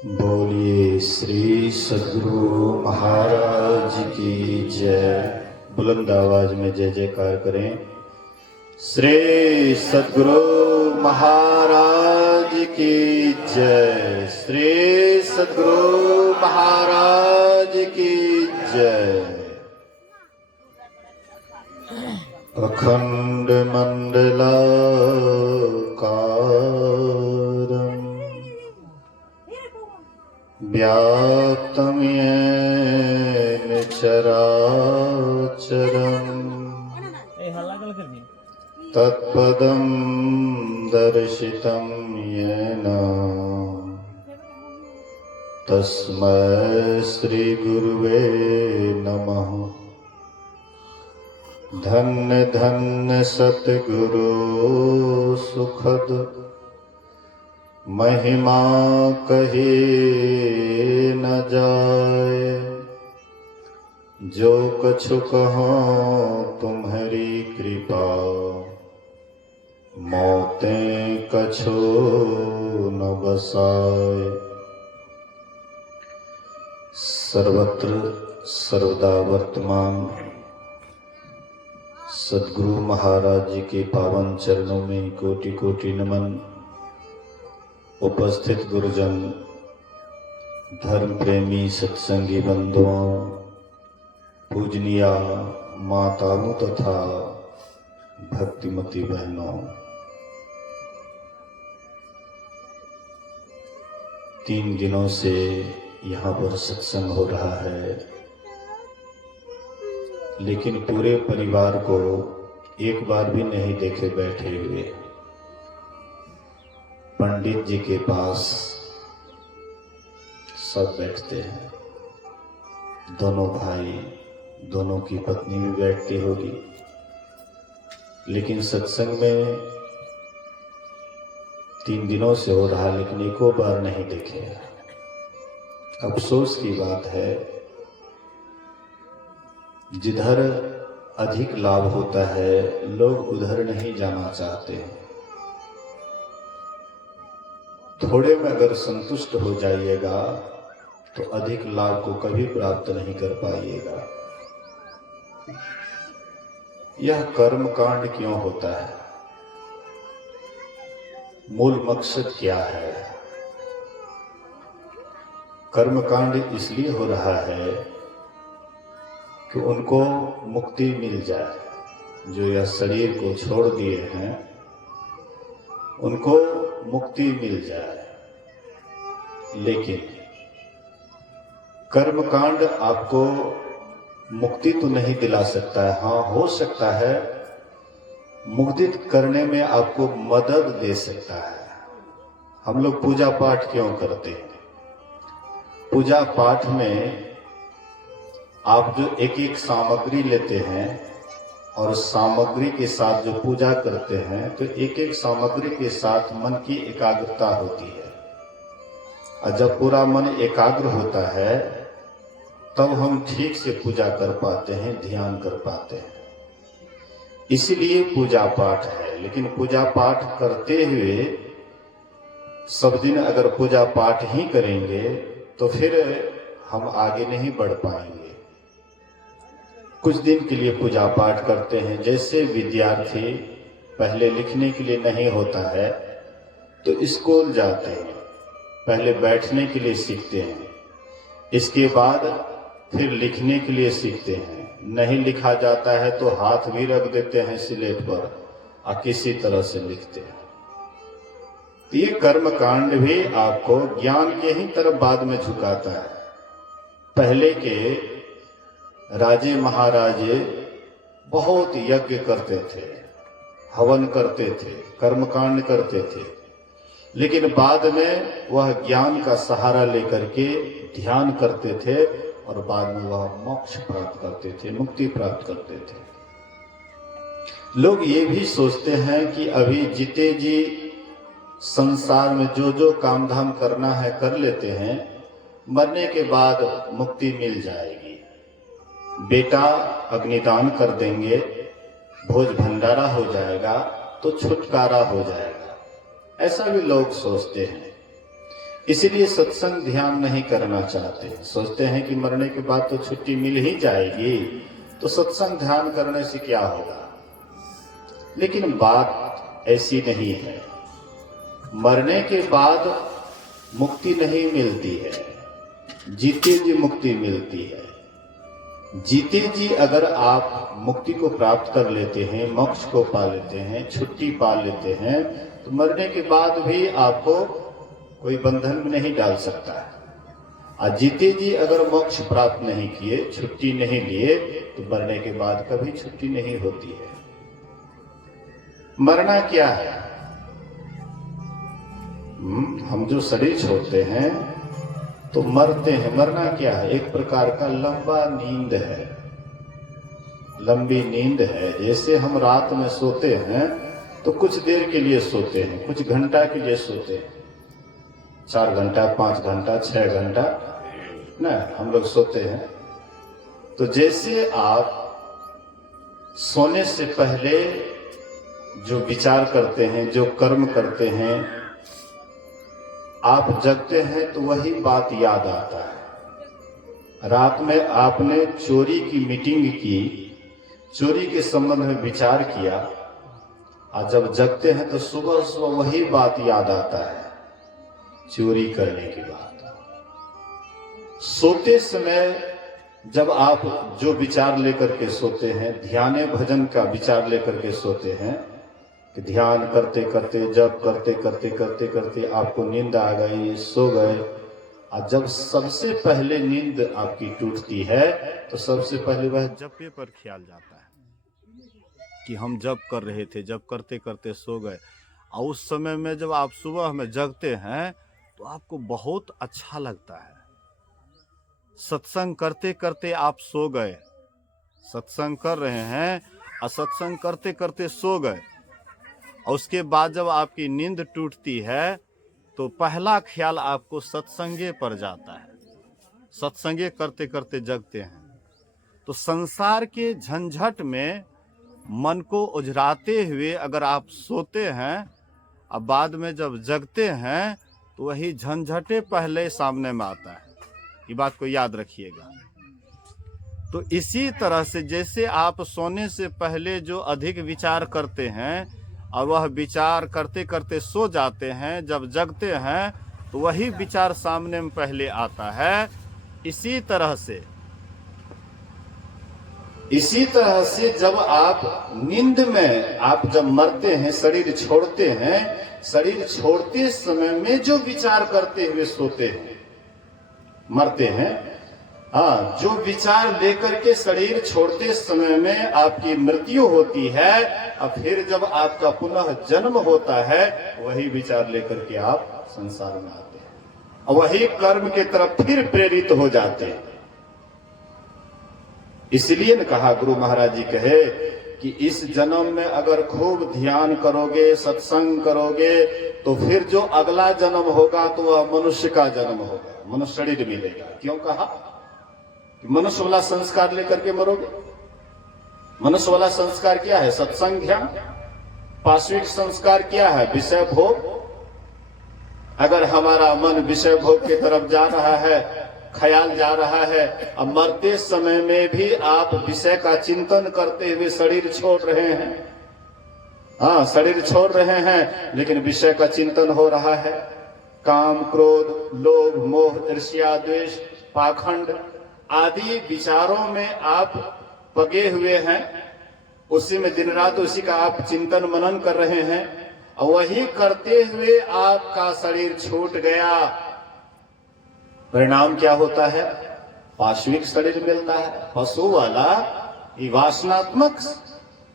बोलिए श्री सद्गुरु महाराज की जय। बुलंद आवाज में जय जयकार करें। श्री सद्गुरु महाराज की जय। श्री सद्गुरु महाराज की जय। अखंड मंडलाकारं व्याप्तं येन चराचरम् तत्पदं दर्शितं येन तस्मै श्री गुरुवे नमः। धन्य धन्य सतगुरु सुखद महिमा कही न जाए। जो कछु कहो तुम्हारी कृपा मौतें कछु न बसाए। सर्वत्र सर्वदा वर्तमान सद्गुरु महाराज जी के पावन चरणों में कोटि कोटि नमन। उपस्थित गुरुजन, धर्म प्रेमी सत्संगी बंधुओं, पूजनीया माताओं तथा भक्तिमती बहनों, 3 दिनों से यहाँ पर सत्संग हो रहा है, लेकिन पूरे परिवार को एक बार भी नहीं देखे बैठे हुए। पंडित जी के पास सब बैठते हैं, दोनों भाई, दोनों की पत्नी भी बैठती होगी, लेकिन सत्संग में 3 दिनों से हो रहा, लेकिन एको बार नहीं देखे। अफसोस की बात है, जिधर अधिक लाभ होता है लोग उधर नहीं जाना चाहते हैं। थोड़े में अगर संतुष्ट हो जाइएगा तो अधिक लाभ को कभी प्राप्त नहीं कर पाइएगा। यह कर्म कांड क्यों होता है? मूल मकसद क्या है? कर्म कांड इसलिए हो रहा है कि उनको मुक्ति मिल जाए। जो यह शरीर को छोड़ दिए हैं उनको मुक्ति मिल जाए। लेकिन कर्मकांड आपको मुक्ति तो नहीं दिला सकता है। हाँ, हो सकता है मुक्तित करने में आपको मदद दे सकता है। हम लोग पूजा पाठ क्यों करते हैं? पूजा पाठ में आप जो एक एक सामग्री लेते हैं और सामग्री के साथ जो पूजा करते हैं, तो एक एक सामग्री के साथ मन की एकाग्रता होती है। और जब पूरा मन एकाग्र होता है तब हम ठीक से पूजा कर पाते हैं, ध्यान कर पाते हैं। इसीलिए पूजा पाठ है। लेकिन पूजा पाठ करते हुए सब दिन अगर पूजा पाठ ही करेंगे तो फिर हम आगे नहीं बढ़ पाएंगे। कुछ दिन के लिए पूजा पाठ करते हैं। जैसे विद्यार्थी पहले लिखने के लिए नहीं होता है तो स्कूल जाते हैं, पहले बैठने के लिए सीखते हैं, इसके बाद फिर लिखने के लिए सीखते हैं। नहीं लिखा जाता है तो हाथ भी रख देते हैं स्लेट पर और किसी तरह से लिखते हैं। तो ये कर्म कांड भी आपको ज्ञान के ही तरफ बाद में झुकाता है। पहले के राजे महाराजे बहुत यज्ञ करते थे, हवन करते थे, कर्मकांड करते थे, लेकिन बाद में वह ज्ञान का सहारा लेकर के ध्यान करते थे और बाद में वह मोक्ष प्राप्त करते थे, मुक्ति प्राप्त करते थे। लोग ये भी सोचते हैं कि अभी जीते जी संसार में जो जो काम धाम करना है कर लेते हैं, मरने के बाद मुक्ति मिल जाएगी। बेटा अग्निदान कर देंगे, भोज भंडारा हो जाएगा तो छुटकारा हो जाएगा, ऐसा भी लोग सोचते हैं। इसीलिए सत्संग ध्यान नहीं करना चाहते, सोचते हैं कि मरने के बाद तो छुट्टी मिल ही जाएगी, तो सत्संग ध्यान करने से क्या होगा। लेकिन बात ऐसी नहीं है। मरने के बाद मुक्ति नहीं मिलती है, जीते जी मुक्ति मिलती है। जीते जी अगर आप मुक्ति को प्राप्त कर लेते हैं, मोक्ष को पा लेते हैं, छुट्टी पा लेते हैं, तो मरने के बाद भी आपको कोई बंधन में नहीं डाल सकता है। और जीते जी अगर मोक्ष प्राप्त नहीं किए, छुट्टी नहीं लिए, तो मरने के बाद कभी छुट्टी नहीं होती है। मरना क्या है? हम जो शरीर छोड़ते हैं तो मरते हैं। मरना क्या है? एक प्रकार का लंबा नींद है, लंबी नींद है। जैसे हम रात में सोते हैं तो कुछ देर के लिए सोते हैं, कुछ घंटा के लिए सोते हैं, 4 घंटा, 5 घंटा, 6 घंटा ना हम लोग सोते हैं। तो जैसे आप सोने से पहले जो विचार करते हैं, जो कर्म करते हैं, आप जगते हैं तो वही बात याद आता है। रात में आपने चोरी की मीटिंग की, चोरी के संबंध में विचार किया, और जब जगते हैं तो सुबह सुबह वही बात याद आता है, चोरी करने की बात। सोते समय जब आप जो विचार लेकर के सोते हैं, ध्यान भजन का विचार लेकर के सोते हैं कि ध्यान करते करते, जब करते करते करते करते आपको नींद आ गई, सो गए। और जब सबसे पहले नींद आपकी टूटती है तो सबसे पहले वह जपे पर ख्याल जाता है कि हम जप कर रहे थे, जब करते करते सो गए। और उस समय में जब आप सुबह में जगते हैं तो आपको बहुत अच्छा लगता है। सत्संग करते करते आप सो गए, सत्संग कर रहे हैं और सत्संग करते करते सो गए, और उसके बाद जब आपकी नींद टूटती है तो पहला ख्याल आपको सत्संगे पर जाता है। सत्संगे करते करते जगते हैं तो संसार के झंझट में मन को उजराते हुए अगर आप सोते हैं और बाद में जब जगते हैं तो वही झंझटे पहले सामने में आता है। ये बात को याद रखिएगा। तो इसी तरह से जैसे आप सोने से पहले जो अधिक विचार करते हैं और वह विचार करते करते सो जाते हैं, जब जगते हैं तो वही विचार सामने में पहले आता है। इसी तरह से जब आप नींद में, आप जब मरते हैं, शरीर छोड़ते हैं, शरीर छोड़ते समय में जो विचार करते हुए सोते हैं, मरते हैं, हाँ, जो विचार लेकर के शरीर छोड़ते समय में आपकी मृत्यु होती है, और फिर जब आपका पुनः जन्म होता है, वही विचार लेकर के आप संसार में आते हैं और वही कर्म के तरफ फिर प्रेरित हो जाते हैं। इसलिए न कहा, गुरु महाराज जी कहे कि इस जन्म में अगर खूब ध्यान करोगे, सत्संग करोगे, तो फिर जो अगला जन्म होगा तो वह मनुष्य का जन्म होगा, मनुष्य शरीर मिलेगा। क्यों कहा? मनुष्य वाला संस्कार लेकर के मरोगे। मनुष्य वाला संस्कार क्या है? सत्संग, ध्यान। पाश्विक संस्कार क्या है? विषय भोग। अगर हमारा मन विषय भोग की तरफ जा रहा है, ख्याल जा रहा है, अब मरते समय में भी आप विषय का चिंतन करते हुए शरीर छोड़ रहे हैं, हाँ, शरीर छोड़ रहे हैं, लेकिन विषय का चिंतन हो रहा है। काम, क्रोध, लोभ, मोह, ईर्ष्या, द्वेष, पाखंड आदि विचारों में आप पगे हुए हैं, उसी में दिन रात उसी का आप चिंतन मनन कर रहे हैं, और वही करते हुए आपका शरीर छूट गया। परिणाम क्या होता है? पाश्विक शरीर मिलता है। पशु वाला ये वासनात्मक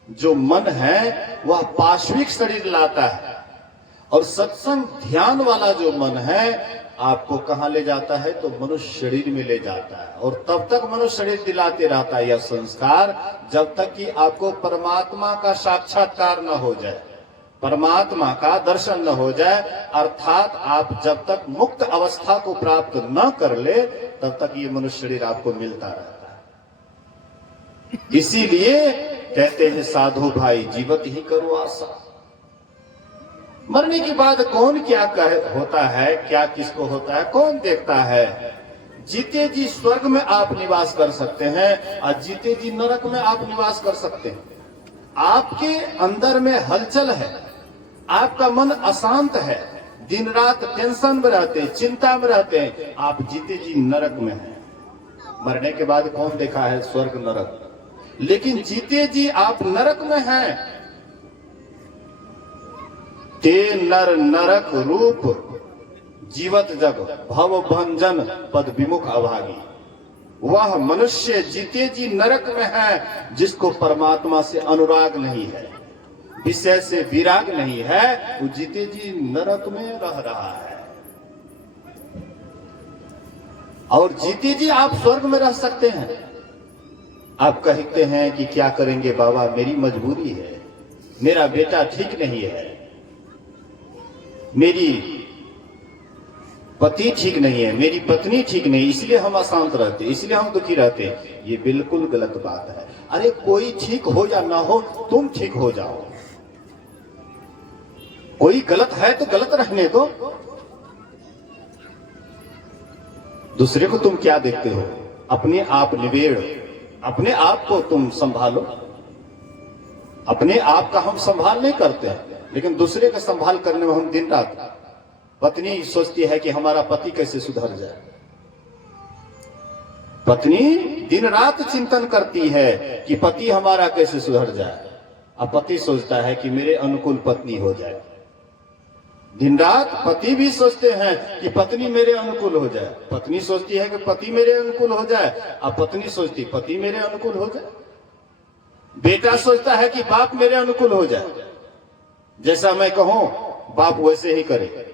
जो मन है वह पाश्विक शरीर लाता है, और सत्संग ध्यान वाला जो मन है आपको कहां ले जाता है? तो मनुष्य शरीर में ले जाता है। और तब तक मनुष्य शरीर दिलाते रहता है यह संस्कार, जब तक कि आपको परमात्मा का साक्षात्कार न हो जाए, परमात्मा का दर्शन न हो जाए, अर्थात आप जब तक मुक्त अवस्था को प्राप्त न कर ले, तब तक ये मनुष्य शरीर आपको मिलता रहता है। इसीलिए कहते हैं साधु भाई, जीवत ही करो आशा। मरने के बाद कौन क्या होता है, क्या किसको होता है, कौन देखता है। जीते जी स्वर्ग में आप निवास कर सकते हैं और जीते जी नरक में आप निवास कर सकते हैं। आपके अंदर में हलचल है, आपका मन अशांत है, दिन रात टेंशन में रहते हैं, चिंता में रहते हैं, आप जीते जी नरक में हैं। मरने के बाद कौन देखा है स्वर्ग नरक, लेकिन जीते जी आप नरक में हैं। ते नर नरक रूप जीवत जग भव भंजन पद विमुख अभागी। वह मनुष्य जीते जी नरक में है जिसको परमात्मा से अनुराग नहीं है, विषय से विराग नहीं है, वो जीते जी नरक में रह रहा है। और जीते जी आप स्वर्ग में रह सकते हैं। आप कहते हैं कि क्या करेंगे बाबा, मेरी मजबूरी है, मेरा बेटा ठीक नहीं है, मेरी पति ठीक नहीं है, मेरी पत्नी ठीक नहीं, इसलिए हम अशांत रहते, इसलिए हम दुखी रहते हैं। ये बिल्कुल गलत बात है। अरे कोई ठीक हो या ना हो, तुम ठीक हो जाओ। कोई गलत है तो गलत रहने दो। दूसरे को तुम क्या देखते हो, अपने आप निबेड़, अपने आप को तुम संभालो। अपने आप का हम संभाल नहीं करते हैं, लेकिन दूसरे का संभाल करने में हम दिन रात। पत्नी सोचती है कि हमारा पति कैसे सुधर जाए, पत्नी दिन रात चिंतन करती है कि पति हमारा कैसे सुधर जाए। अब पति सोचता है कि मेरे अनुकूल पत्नी हो जाए। दिन रात पति भी सोचते हैं कि पत्नी मेरे अनुकूल हो जाए, पत्नी सोचती है कि पति मेरे अनुकूल हो जाए, अब पत्नी सोचती पति मेरे अनुकूल हो जाए। बेटा सोचता है कि बाप मेरे अनुकूल हो जाए, जैसा मैं कहूं बाप वैसे ही करे।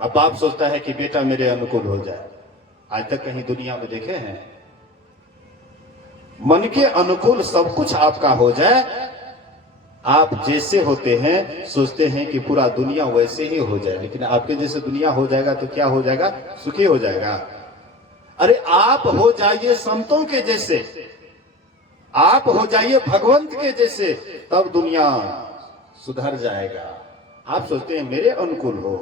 अब बाप सोचता है कि बेटा मेरे अनुकूल हो जाए। आज तक कहीं दुनिया में देखे हैं मन के अनुकूल सब कुछ आपका हो जाए? आप जैसे होते हैं सोचते हैं कि पूरा दुनिया वैसे ही हो जाए, लेकिन आपके जैसे दुनिया हो जाएगा तो क्या हो जाएगा? सुखी हो जाएगा। अरे आप हो जाइए संतों के जैसे, आप हो जाइए भगवंत के जैसे, तब दुनिया सुधर जाएगा। आप सोचते हैं मेरे अनुकूल हो,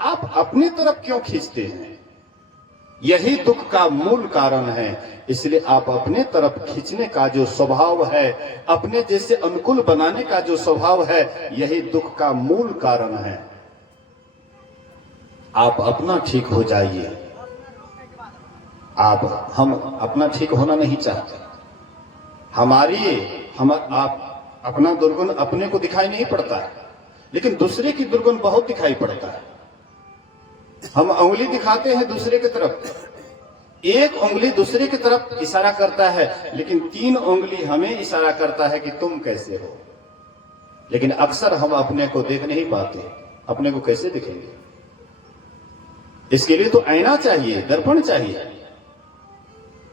आप अपनी तरफ क्यों खींचते हैं? यही दुख का मूल कारण है। इसलिए आप अपने तरफ खींचने का जो स्वभाव है, अपने जैसे अनुकूल बनाने का जो स्वभाव है, यही दुख का मूल कारण है। आप अपना ठीक हो जाइए। हम अपना ठीक होना नहीं चाहते। आप अपना दुर्गुण अपने को दिखाई नहीं पड़ता है, लेकिन दूसरे की दुर्गुण बहुत दिखाई पड़ता है। हम उंगली दिखाते हैं दूसरे की तरफ, एक उंगली दूसरे की तरफ इशारा करता है, लेकिन 3 उंगली हमें इशारा करता है कि तुम कैसे हो। लेकिन अक्सर हम अपने को देख नहीं पाते। अपने को कैसे दिखेंगे? इसके लिए तो आईना चाहिए, दर्पण चाहिए।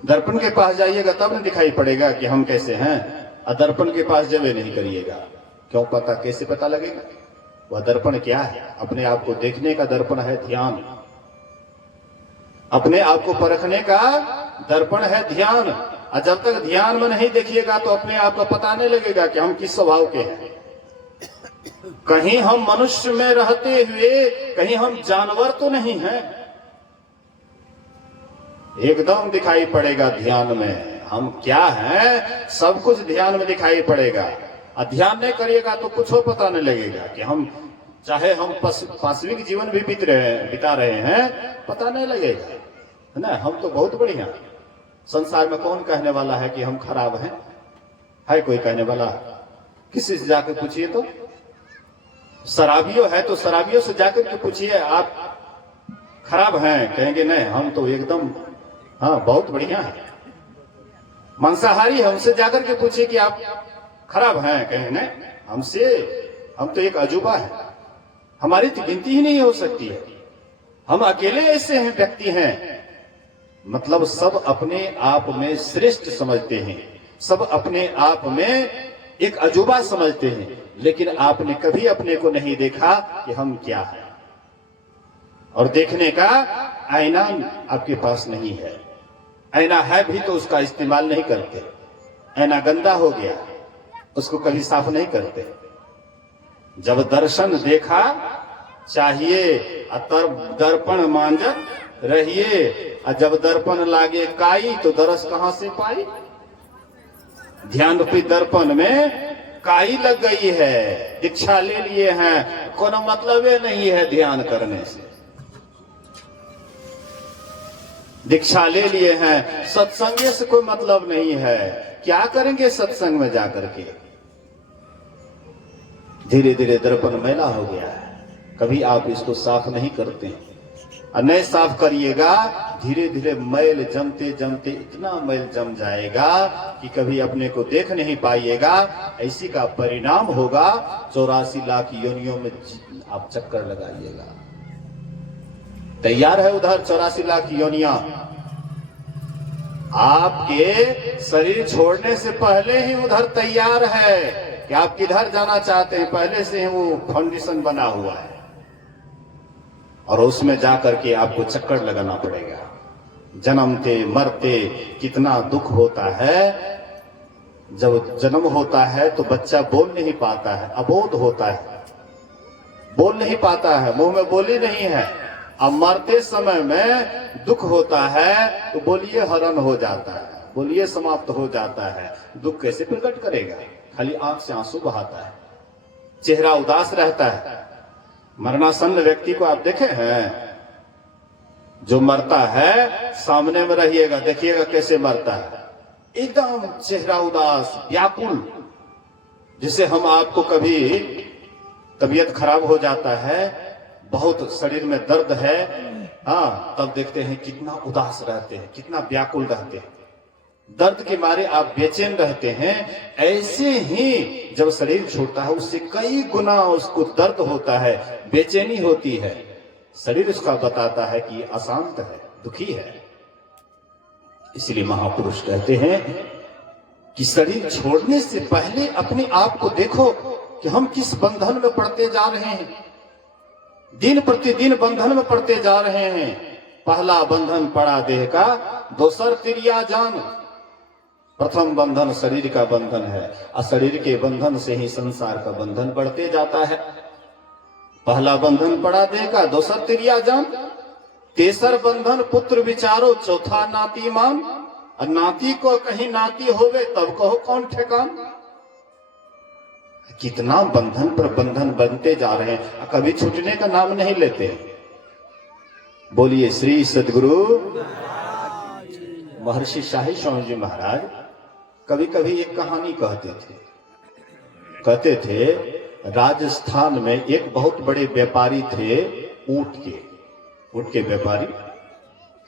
दर्पण के पास जाइएगा तब न दिखाई पड़ेगा कि हम कैसे हैं, और दर्पण के पास जबे नहीं करिएगा। क्यों पता, कैसे पता लगेगा? वह दर्पण क्या है? अपने आप को देखने का दर्पण है ध्यान। अपने आप को परखने का दर्पण है ध्यान। और जब तक ध्यान में नहीं देखिएगा तो अपने आप को पता नहीं लगेगा कि हम किस स्वभाव के हैं। कहीं हम मनुष्य में रहते हुए कहीं हम जानवर तो नहीं हैं। एकदम दिखाई पड़ेगा ध्यान में हम क्या हैं, सब कुछ ध्यान में दिखाई पड़ेगा। ध्यान नहीं करिएगा तो कुछ हो पता नहीं लगेगा कि हम चाहे हम पाश्विक जीवन भी बिता रहे हैं, पता नहीं लगेगा, है ना। हम तो बहुत बढ़िया। संसार में कौन कहने वाला है कि हम खराब हैं? है कोई कहने वाला? किसी से जाकर पूछिए तो। शराबियों है तो शराबियों से जाकर के पूछिए आप खराब हैं, कहेंगे नहीं हम तो एकदम हाँ बहुत बढ़िया है। मांसाहारी है, उनसे जाकर के पूछिए कि आप खराब हैं, कहें नहीं हम तो एक अजूबा है, हमारी तो गिनती ही नहीं हो सकती है। हम अकेले ऐसे हैं व्यक्ति हैं। मतलब सब अपने आप में श्रेष्ठ समझते हैं, सब अपने आप में एक अजूबा समझते हैं, लेकिन आपने कभी अपने को नहीं देखा कि हम क्या हैं। और देखने का आईना आपके पास नहीं है। आईना है भी तो उसका इस्तेमाल नहीं करते। आईना गंदा हो गया, उसको कभी साफ नहीं करते। जब दर्शन देखा चाहिए, अतर दर्पण मांजत रहिए। और जब दर्पण लागे काई तो दरस कहां से पाई। ध्यान रूपी दर्पण में काई लग गई है, दीक्षा ले लिए हैं, कोनो मतलब ही नहीं है ध्यान करने से। दीक्षा ले लिए हैं, सत्संग से कोई मतलब नहीं है। क्या करेंगे सत्संग में जाकर के। धीरे धीरे दर्पण मैला हो गया है, कभी आप इसको साफ नहीं करते हैं और नहीं साफ करिएगा, धीरे धीरे मैल जमते जमते इतना मैल जम जाएगा कि कभी अपने को देख नहीं पाइएगा। इसी का परिणाम होगा 84 लाख योनियों में आप चक्कर लगाइएगा। तैयार है उधर 84 लाख योनियां। आपके शरीर छोड़ने से पहले ही उधर तैयार है कि आप किधर जाना चाहते हैं, पहले से ही वो फाउंडेशन बना हुआ है और उसमें जाकर के आपको चक्कर लगाना पड़ेगा। जन्मते मरते कितना दुख होता है। जब जन्म होता है तो बच्चा बोल नहीं पाता है, अबोध होता है, बोल नहीं पाता है, मुंह में बोली नहीं है। अब मरते समय में दुख होता है तो बोलिए हरण हो जाता है, बोलिए समाप्त हो जाता है। दुख कैसे प्रकट करेगा, खाली आंख से आंसू बहाता है, चेहरा उदास रहता है। मरणासन्न व्यक्ति को आप देखे हैं, जो मरता है सामने में रहिएगा, देखिएगा कैसे मरता है, एकदम चेहरा उदास व्याकुल। जिसे हम आपको कभी तबीयत खराब हो जाता है, बहुत शरीर में दर्द है, हाँ, तब देखते हैं कितना उदास रहते हैं, कितना व्याकुल रहते हैं, दर्द के मारे आप बेचैन रहते हैं। ऐसे ही जब शरीर छोड़ता है उससे कई गुना उसको दर्द होता है, बेचैनी होती है। शरीर उसका बताता है कि अशांत है, दुखी है। इसलिए महापुरुष कहते हैं कि शरीर छोड़ने से पहले अपने आप को देखो कि हम किस बंधन में पड़ते जा रहे हैं। दिन प्रतिदिन बंधन में पड़ते जा रहे हैं। पहला बंधन पड़ा देह का, दोसर तिरिया जान। प्रथम बंधन शरीर का बंधन है और शरीर के बंधन से ही संसार का बंधन बढ़ते जाता है। पहला बंधन पड़ा देह का, दोसर तिरिया जान, तेसर बंधन पुत्र विचारो, चौथा नाती मान। और नाती को कहीं नाती होवे तब कहो कौन ठेकान। कितना बंधन पर बंधन बनते जा रहे हैं, कभी छूटने का नाम नहीं लेते। बोलिए श्री सद्गुरु महर्षि शाही स्वामी जी महाराज कभी कभी एक कहानी कहते थे। राजस्थान में एक बहुत बड़े व्यापारी थे, ऊंट के व्यापारी।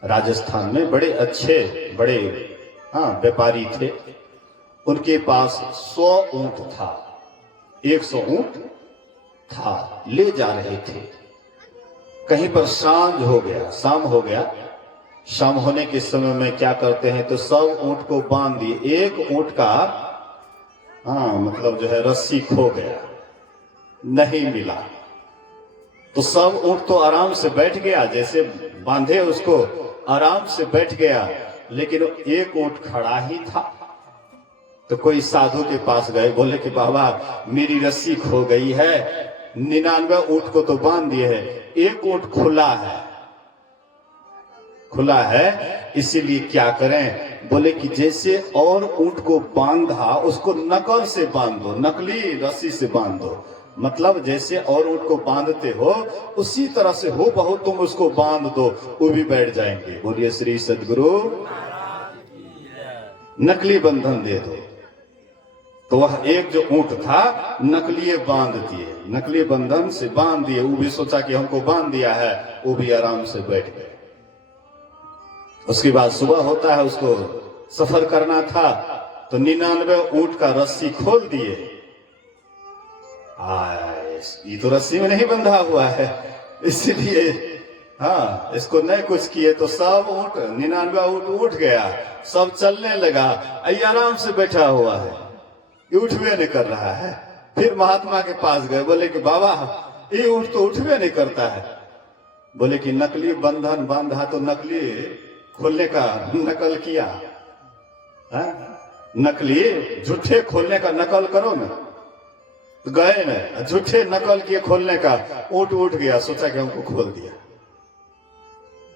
राजस्थान में बड़े अच्छे बड़े व्यापारी थे। उनके पास 100 ऊंट था, 100 ऊंट था, ले जा रहे थे। कहीं पर शाम हो गया। शाम होने के समय में क्या करते हैं तो सब ऊंट को बांध दिए। एक ऊंट का मतलब जो है रस्सी खो गया, नहीं मिला। तो सब ऊंट तो आराम से बैठ गया, जैसे बांधे उसको आराम से बैठ गया, लेकिन एक ऊंट खड़ा ही था। तो कोई साधु के पास गए, बोले कि बाबा मेरी रस्सी खो गई है, 99 ऊंट को तो बांध दिए है, एक ऊंट खुला है, इसीलिए क्या करें। बोले कि जैसे और ऊंट को बांधा उसको नकल से बांध दो, नकली रस्सी से बांध दो। मतलब जैसे और ऊंट को बांधते हो उसी तरह से हो बहु तुम उसको बांध दो, वो भी बैठ जाएंगे। बोलिए श्री सद्गुरु। नकली बंधन दे दो। तो वह एक जो ऊंट था नकली बांध दिए, नकली बंधन से बांध दिए। वो भी सोचा कि हमको बांध दिया है, वो भी आराम से बैठ गए। उसके बाद सुबह होता है, उसको सफर करना था, तो 99 ऊंट का रस्सी खोल दिए। ये तो रस्सी में नहीं बंधा हुआ है, इसलिए इसको नहीं कुछ किए तो सब ऊंट 99 ऊंट उठ गया, सब चलने लगा। ये आराम से बैठा हुआ है, ये उठवे नहीं कर रहा है। फिर महात्मा के पास गए, बोले कि बाबा ये ऊंट तो उठवे नहीं करता है। बोले कि नकली बंधन बांधा तो नकली खोलने का नकल किया, नकली झूठे खोलने का नकल करो ना। तो गए न, झूठे नकल किए खोलने का, ऊंट उठ गया, सोचा कि हमको खोल दिया।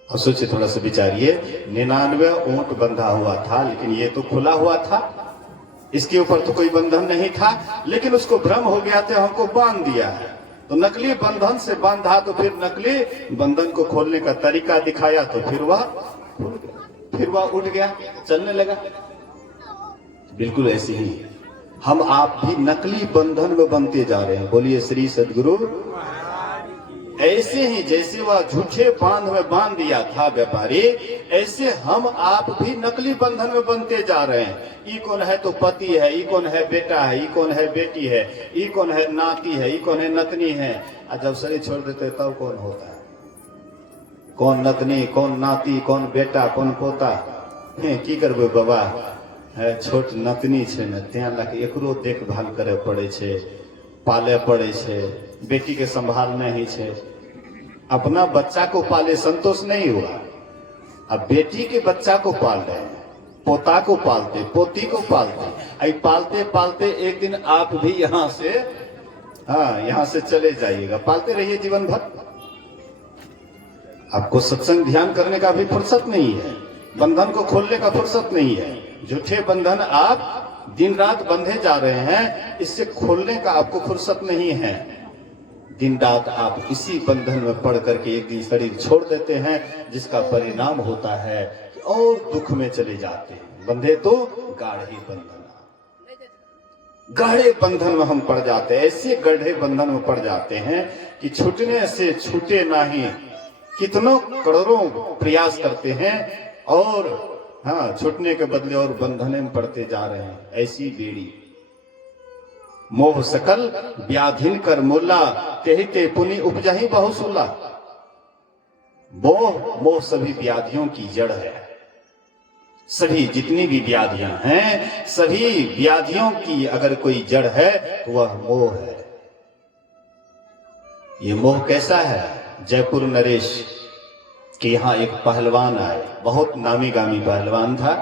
अब सोचिए, थोड़ा सा विचारिए, 99 ऊंट बंधा हुआ था, लेकिन ये तो खुला हुआ था, इसके ऊपर तो कोई बंधन नहीं था, लेकिन उसको भ्रम हो गया था, हमको बांध दिया है। तो नकली बंधन से बांधा, तो फिर नकली बंधन को खोलने का तरीका दिखाया, तो फिर वह खुल गया, फिर वह उठ गया, चलने लगा। बिल्कुल ऐसे ही हम आप भी नकली बंधन में बनते जा रहे हैं। बोलिए श्री सद्गुरु। ऐसे ही जैसे वह झूठे बांध में बांध दिया था व्यापारी, ऐसे हम आप भी नकली बंधन में बनते जा रहे हैं। ई कौन है तो पति है, ई कौन है बेटा है, ई कौन है बेटी है, ई कौन है नाती है, ई कौन है नतनी है। और जब शरीर छोड़ देते तब कौन होता है? कौन नतनी, कौन नाती, कौन बेटा, कौन पोता है? की करबे बाबा, है छोट नतनी छे ने, त्या लग एकरो देखभाल करे पड़े छे, पाले पड़े छे, बेटी के संभालना ही छे। अपना बच्चा को पाले संतोष नहीं हुआ, अब बेटी के बच्चा को पाल रहे हैं, पोता को पालते, पोती को पालते, आई पालते पालते एक दिन आप भी यहाँ से चले जाइएगा। पालते रहिए जीवन भर। आपको सत्संग ध्यान करने का भी फुर्सत नहीं है, बंधन को खोलने का फुर्सत नहीं है। झूठे बंधन आप दिन रात बंधे जा रहे हैं, इससे खोलने का आपको फुर्सत नहीं है। दिन रात आप इसी बंधन में पड़ करके एक दिन शरीर छोड़ देते हैं, जिसका परिणाम होता है कि और दुख में चले जाते हैं। बंधे तो गाढ़े बंधन, गाढ़े बंधन में हम पड़ जाते हैं। ऐसे गढ़े बंधन में पड़ जाते हैं कि छूटने से छूटे नहीं, कितनों करोड़ों प्रयास करते हैं और छूटने के बदले और बंधने में पड़ते जा रहे हैं। ऐसी बेड़ी मोह सकल व्याधिन कर मोला, कहते पुनि उपजही बहुसुला। मोह सभी व्याधियों की जड़ है। सभी जितनी भी व्याधियां हैं, सभी व्याधियों की अगर कोई जड़ है तो वह मोह है। ये मोह कैसा है? जयपुर नरेश कि यहाँ एक पहलवान आए, बहुत नामी गामी पहलवान था,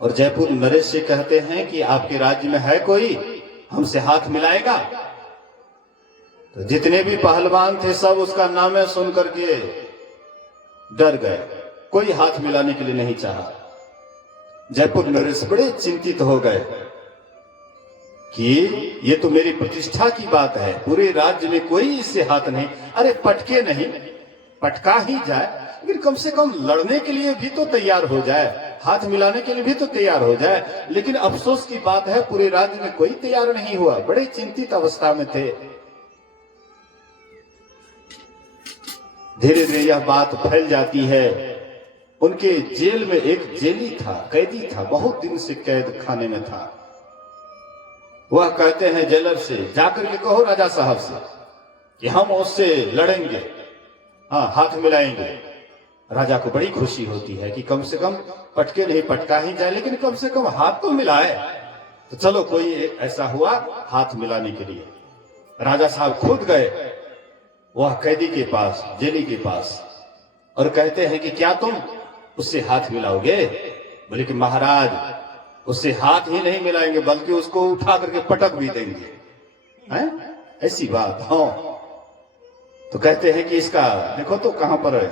और जयपुर नरेश से कहते हैं कि आपके राज्य में है कोई हमसे हाथ मिलाएगा? तो जितने भी पहलवान थे सब उसका नाम सुन करके डर गए, कोई हाथ मिलाने के लिए नहीं चाहा। जयपुर नरेश बड़े चिंतित हो गए कि ये तो मेरी प्रतिष्ठा की बात है, पूरे राज्य में कोई इससे हाथ नहीं। अरे पटके नहीं, पटका ही जाए, लेकिन कम से कम लड़ने के लिए भी तो तैयार हो जाए, हाथ मिलाने के लिए भी तो तैयार हो जाए। लेकिन अफसोस की बात है पूरे राज्य में कोई तैयार नहीं हुआ, बड़े चिंतित अवस्था में थे। धीरे धीरे यह बात फैल जाती है। उनके जेल में एक जेली था, कैदी था, बहुत दिन से कैद खाने में था। वह कहते हैं जेलर से, जाकर के कहो राजा साहब से कि हम उससे लड़ेंगे, हाथ मिलाएंगे। राजा को बड़ी खुशी होती है कि कम से कम पटके नहीं, पटका ही जाए, लेकिन कम से कम हाथ तो मिलाए। तो चलो कोई ऐसा हुआ हाथ मिलाने के लिए। राजा साहब खुद गए वह कैदी के पास, जेली के पास, और कहते हैं कि क्या तुम उससे हाथ मिलाओगे? बोले कि महाराज उससे हाथ ही नहीं मिलाएंगे, बल्कि उसको उठा करके पटक भी देंगे। हैं? ऐसी बात? हाँ। तो कहते हैं कि इसका देखो तो कहां पर है?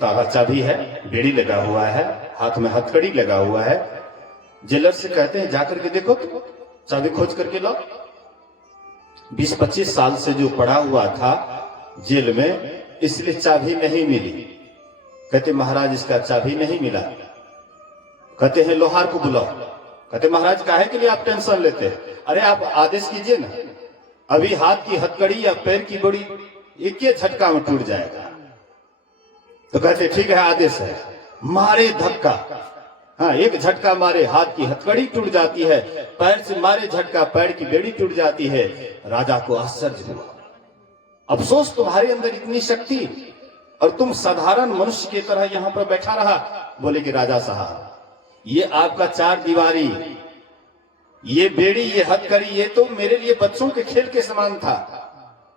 ताला चाबी है, बेड़ी लगा हुआ है, हाथ में हथकड़ी लगा हुआ है। जेलर से कहते हैं जाकर के देखो तो, चाबी खोज करके लाओ। 20-25 साल से जो पड़ा हुआ था जेल में, इसलिए चाबी नहीं मिली। कहते महाराज इसका चाबी नहीं मिला। कहते हैं लोहार को बुलाओ। कहते महाराज काहे के लिए आप टेंशन लेते हैं? अरे आप आदेश कीजिए ना, अभी हाथ की हथकड़ी या पैर की बड़ी एक ही झटका में टूट जाएगा। तो कहते ठीक है आदेश है। मारे धक्का, एक झटका मारे हाथ की हथकड़ी टूट जाती है, पैर से मारे झटका पैर की बेड़ी टूट जाती है। राजा को आश्चर्य हुआ, अफसोस तुम्हारे अंदर इतनी शक्ति और तुम साधारण मनुष्य की तरह यहाँ पर बैठा रहा। बोले कि राजा साहब ये आपका चार दीवारी, ये बेड़ी, ये हथकड़ी, ये तो मेरे लिए बच्चों के खेल के समान था।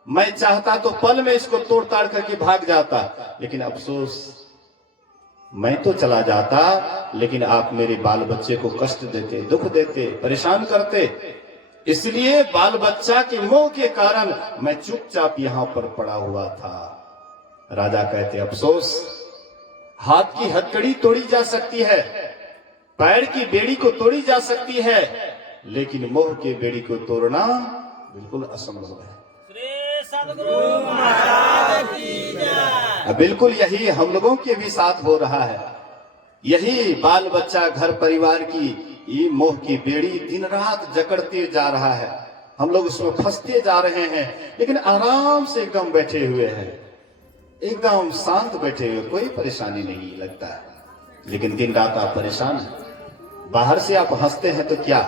मैं चाहता तो पल में इसको तोड़ ताड़ करके भाग जाता, लेकिन अफसोस मैं तो चला जाता, लेकिन आप मेरे बाल बच्चे को कष्ट देते, दुख देते, परेशान करते। इसलिए बाल बच्चा के मोह के कारण मैं चुपचाप यहां पर पड़ा हुआ था। राजा कहते अफसोस, हाथ की हथकड़ी तोड़ी जा सकती है, पैर की बेड़ी को तोड़ी जा सकती है, लेकिन मोह की बेड़ी को तोड़ना बिल्कुल असंभव है। सदगुरु महाराज की जय। बिल्कुल यही हम लोगों के भी साथ हो रहा है। यही बाल बच्चा घर परिवार की ये मोह की बेड़ी दिन रात जकड़ते जा रहा है। हम लोग उसमें फंसते जा रहे हैं, लेकिन आराम से एकदम बैठे हुए हैं, एकदम शांत बैठे हुए, कोई परेशानी नहीं लगता है। लेकिन दिन रात आप परेशान हैं। बाहर से आप हंसते हैं तो क्या,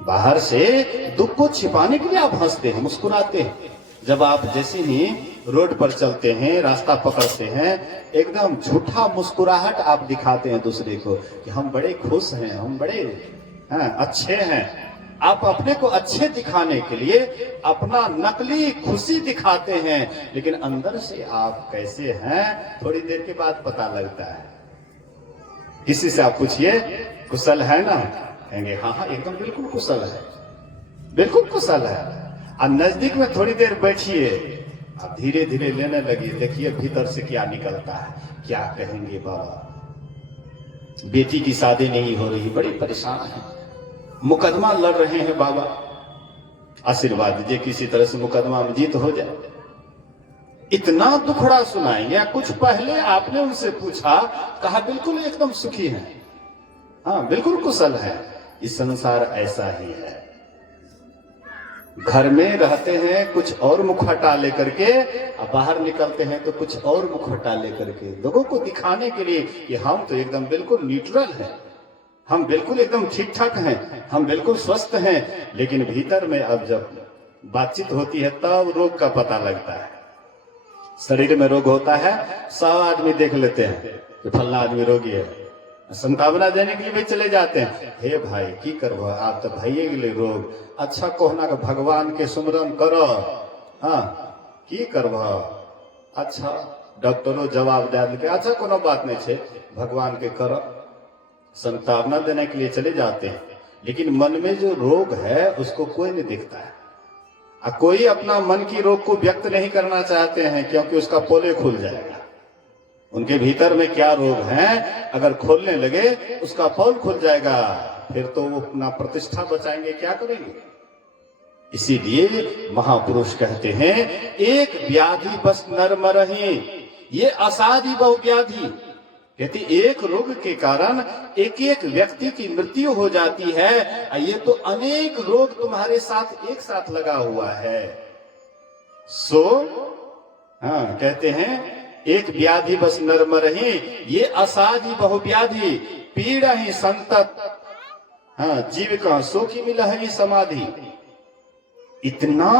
बाहर से दुख को छिपाने के लिए आप हंसते हैं, मुस्कुराते हैं। जब आप जैसे ही रोड पर चलते हैं, रास्ता पकड़ते हैं, एकदम झूठा मुस्कुराहट आप दिखाते हैं दूसरे को कि हम बड़े खुश हैं, हम बड़े अच्छे हैं। आप अपने को अच्छे दिखाने के लिए अपना नकली खुशी दिखाते हैं, लेकिन अंदर से आप कैसे हैं थोड़ी देर के बाद पता लगता है। किसी से आप पूछिए कुशल है ना, कहेंगे हाँ हाँ एकदम बिल्कुल कुशल है, बिल्कुल कुशल है। और नजदीक में थोड़ी देर बैठिए, अब धीरे धीरे लेने लगी, देखिए भीतर से क्या निकलता है। क्या कहेंगे बाबा बेटी की शादी नहीं हो रही, बड़ी परेशान है, मुकदमा लड़ रहे हैं बाबा, आशीर्वाद दीजिए किसी तरह से मुकदमा में जीत हो जाए। इतना दुखड़ा सुनाएंगे। कुछ पहले आपने उनसे पूछा, कहा बिल्कुल एकदम सुखी है, हाँ बिल्कुल कुशल है। इस संसार ऐसा ही है, घर में रहते हैं कुछ और मुखौटा लेकर के, अब बाहर निकलते हैं तो कुछ और मुखौटा लेकर के, लोगों को दिखाने के लिए कि हम तो एकदम बिल्कुल न्यूट्रल हैं, हम बिल्कुल एकदम ठीक ठाक हैं, हम बिल्कुल स्वस्थ हैं। लेकिन भीतर में अब जब बातचीत होती है तब रोग का पता लगता है। शरीर में रोग होता है, 100 आदमी देख लेते हैं कि फलना आदमी रोगी है, संतावना देने के लिए भी चले जाते हैं। हे भाई की करबो, आप तो भाइये के लिए रोग, अच्छा कोहना के भगवान के सुमरन करो, हाँ की करबो, अच्छा डॉक्टरों जवाब दे देते, अच्छा कोनो बात नहीं है, भगवान के करो, संतावना देने के लिए चले जाते हैं। लेकिन मन में जो रोग है उसको कोई नहीं दिखता है, कोई अपना मन की रोग को व्यक्त नहीं करना चाहते हैं, क्योंकि उसका पोले खुल जाएगा। उनके भीतर में क्या रोग है अगर खोलने लगे उसका पोल खुल जाएगा, फिर तो वो अपना प्रतिष्ठा बचाएंगे, क्या करेंगे। इसीलिए महापुरुष कहते हैं एक व्याधि बस नर मरहि, ये असाधि बहु व्याधि। कहते एक रोग के कारण एक एक व्यक्ति की मृत्यु हो जाती है, ये तो अनेक रोग तुम्हारे साथ एक साथ लगा हुआ है। सो हाँ कहते हैं एक व्याधि बस नर मरहि, ये असाधि बहु व्याधि, पीड़ा ही संतत, हाँ जीव का सोखी मिला है समाधि। इतना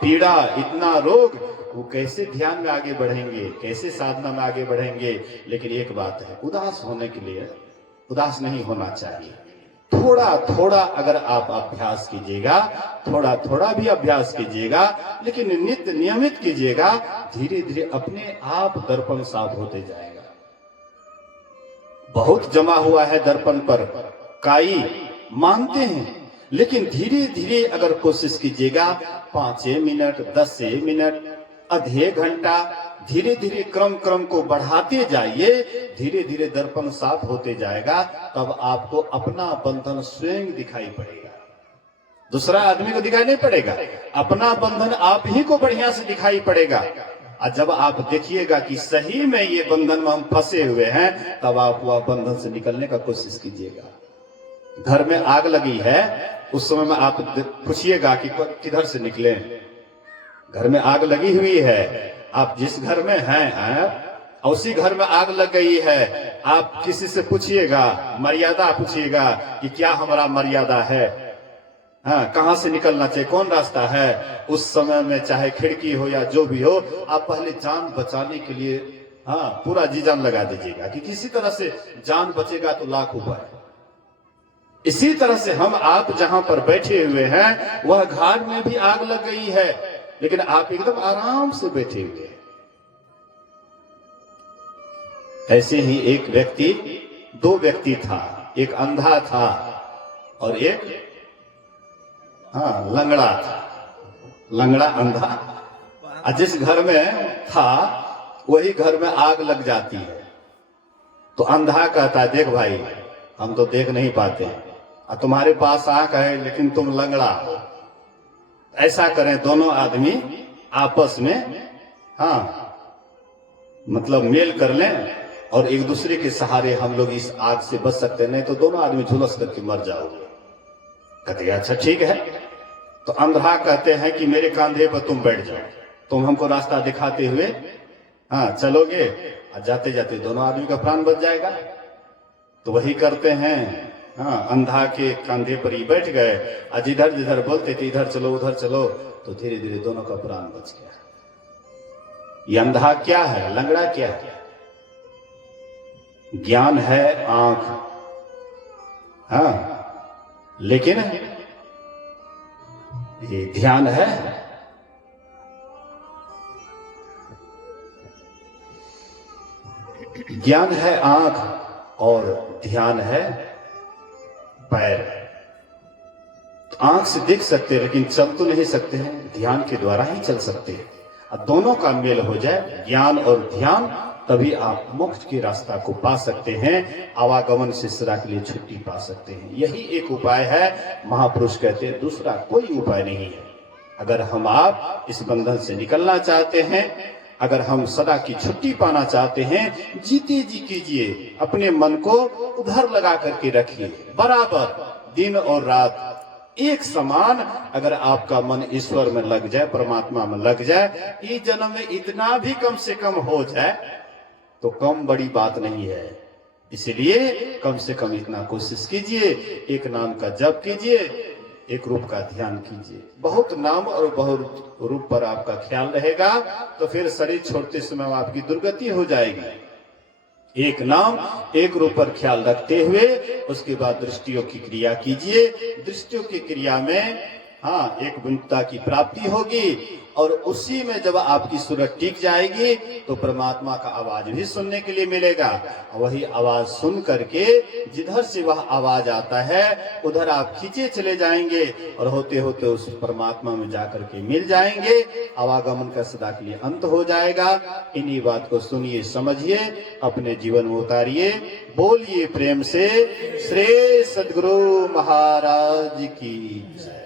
पीड़ा, इतना रोग, वो कैसे ध्यान में आगे बढ़ेंगे, कैसे साधना में आगे बढ़ेंगे। लेकिन एक बात है, उदास होने के लिए उदास नहीं होना चाहिए। थोड़ा थोड़ा अगर आप अभ्यास कीजिएगा, थोड़ा थोड़ा भी अभ्यास कीजिएगा, लेकिन नित्य नियमित कीजिएगा, धीरे धीरे अपने आप दर्पण साफ होते जाएगा। बहुत जमा हुआ है दर्पण पर काई, मानते हैं, लेकिन धीरे धीरे अगर कोशिश कीजिएगा, 5 मिनट 10 मिनट आधे घंटा, धीरे धीरे क्रम क्रम को बढ़ाते जाइए, धीरे धीरे दर्पण साफ होते जाएगा। तब आपको अपना बंधन स्वयं दिखाई पड़ेगा, दूसरा आदमी को दिखाई नहीं पड़ेगा, अपना बंधन आप ही को बढ़िया से दिखाई पड़ेगा। और जब आप देखिएगा कि सही में ये बंधन में हम फंसे हुए हैं, तब आप वह बंधन से निकलने का कोशिश कीजिएगा। घर में आग लगी है, उस समय में आप पूछिएगा कि किधर से निकले। घर में आग लगी हुई है, आप जिस घर में हैं उसी घर में आग लग गई है, आप किसी से पूछिएगा, मर्यादा पूछिएगा कि क्या हमारा मर्यादा है, हाँ कहां से निकलना चाहिए, कौन रास्ता है। उस समय में चाहे खिड़की हो या जो भी हो, आप पहले जान बचाने के लिए हाँ पूरा जी जान लगा दीजिएगा कि किसी तरह से जान बचेगा तो लाख उपाय। इसी तरह से हम आप जहां पर बैठे हुए हैं, वह घाट में भी आग लग गई है, लेकिन आप एकदम आराम से बैठे हुए हैं। ऐसे ही एक व्यक्ति, 2 व्यक्ति था, एक अंधा था और एक हाँ, लंगड़ा था, लंगड़ा अंधा। और जिस घर में था वही घर में आग लग जाती है। तो अंधा कहता है, देख भाई, हम तो देख नहीं पाते, और तुम्हारे पास आंख है लेकिन तुम लंगड़ा हो। ऐसा करें, दोनों आदमी आपस में हाँ मतलब मेल कर लें और एक दूसरे के सहारे हम लोग इस आग से बच सकते, नहीं तो दोनों आदमी झुलस करके मर जाओगे। कहते हैं अच्छा ठीक है। तो अंधा कहते हैं कि मेरे कंधे पर तुम बैठ जाओ, तुम हमको रास्ता दिखाते हुए हाँ चलोगे, और जाते जाते दोनों आदमी का प्राण बच जाएगा। तो वही करते हैं, हाँ, अंधा के कंधे पर ही बैठ गए, और जिधर जिधर बोलते थे इधर चलो उधर चलो, तो धीरे धीरे दोनों का प्राण बच गया। ये अंधा क्या है, लंगड़ा क्या है? ज्ञान है आंख, हाँ, लेकिन ये ध्यान है। ज्ञान है आंख और ध्यान है पैर। तो आंख से देख सकते हैं लेकिन चल तो नहीं सकते हैं, ध्यान के द्वारा ही चल सकते हैं। अब दोनों का मेल हो जाए, ज्ञान और ध्यान, तभी आप मोक्ष के रास्ता को पा सकते हैं, आवागमन से सदा के लिए छुट्टी पा सकते हैं। यही एक उपाय है। महापुरुष कहते हैं दूसरा कोई उपाय नहीं है। अगर हम आप इस बंधन से निकलना चाहते हैं, अगर हम सदा की छुट्टी पाना चाहते हैं, जीते जी कीजिए, अपने मन को उधर लगा करके रखिए, बराबर दिन और रात एक समान। अगर आपका मन ईश्वर में लग जाए, परमात्मा में लग जाए, इस जन्म में इतना भी कम से कम हो जाए तो कम बड़ी बात नहीं है। इसलिए कम से कम इतना कोशिश कीजिए, एक नाम का जप कीजिए, एक रूप का ध्यान कीजिए। बहुत नाम और बहुत रूप पर आपका ख्याल रहेगा तो फिर शरीर छोड़ते समय आपकी दुर्गति हो जाएगी। एक नाम एक रूप पर ख्याल रखते हुए उसके बाद दृष्टियों की क्रिया कीजिए। दृष्टियों की क्रिया में हाँ एक विमुक्तता की प्राप्ति होगी, और उसी में जब आपकी सूरत टिक जाएगी तो परमात्मा का आवाज भी सुनने के लिए मिलेगा। वही आवाज सुन करके जिधर से वह आवाज आता है उधर आप खींचे चले जाएंगे, और होते होते उस परमात्मा में जाकर के मिल जाएंगे। आवागमन का सदा के लिए अंत हो जाएगा। इन्हीं बात को सुनिए, समझिए, अपने जीवन में उतारिए। बोलिए प्रेम से श्री सद्गुरु महाराज की जय।